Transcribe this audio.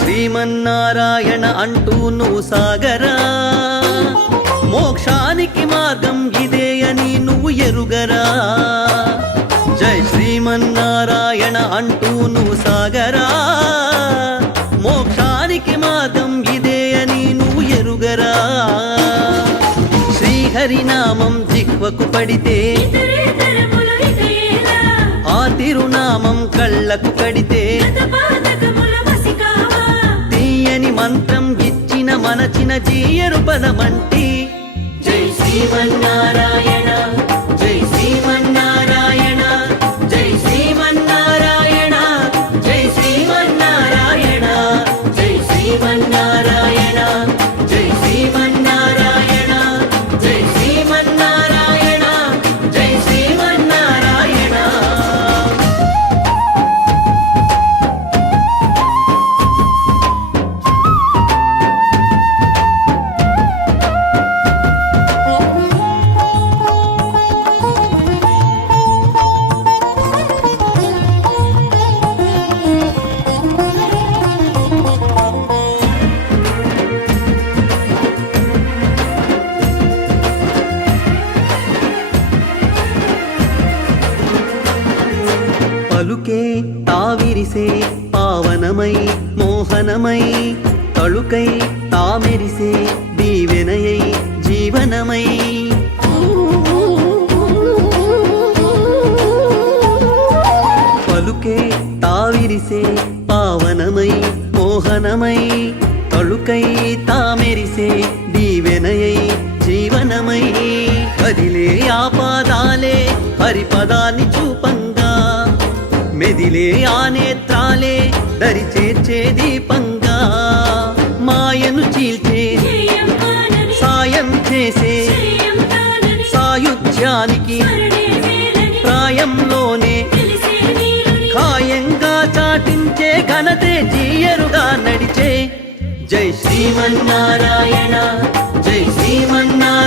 శ్రీమన్నారాయణ అంటూ నువ్వు సాగరా, మోక్షానికి మార్గం ఇదే అని నువ్వు ఎరుగరా. జై శ్రీమన్నారాయణ అంటూ నువ్వు సాగరా, మోక్షానికి మార్గం ఇదే అని నువ్వు ఎరుగరా. శ్రీహరినామం జిహ్వకు పడితే ఆ తిరునామం కళ్ళకు కడితే తీయని మంత్రం ఇచ్చిన మనచిన జీయరు పదమంటి. జై శ్రీమన్నారాయణ జై శ్రీమన్నారాయణ జై శ్రీమన్నారాయణ జై శ్రీమన్నారాయణ జై శ్రీమన్నారాయణ జై శ్రీమన్నారాయణ జై శ్రీమన్నారాయణ జై శ్రీమన్నారాయణ. పలుకే తావిరిసే పావనమై మోహనమై, తళుకై తామెరిసే దీవెనయై జీవనమై. పలుకే తావిరిసే పావనమై మోహనమై, తళుకై తామెరిసే దీవెనయై జీవనమై. కదిలే ఆపాదాలే హరిపదాన్ని చూపంగా, మెదిలే ఆ నేత్రాలే దరి చేర్చే దీపంగా. మాయను చీల్చే సాయం చేసే సాయుధ్యానికి ప్రాయంలోనే ఖాయంగా చాటించే ఘనతే జీయరుగా నడిచే. జై శ్రీమన్నారాయణ జై శ్రీమన్నారాయణ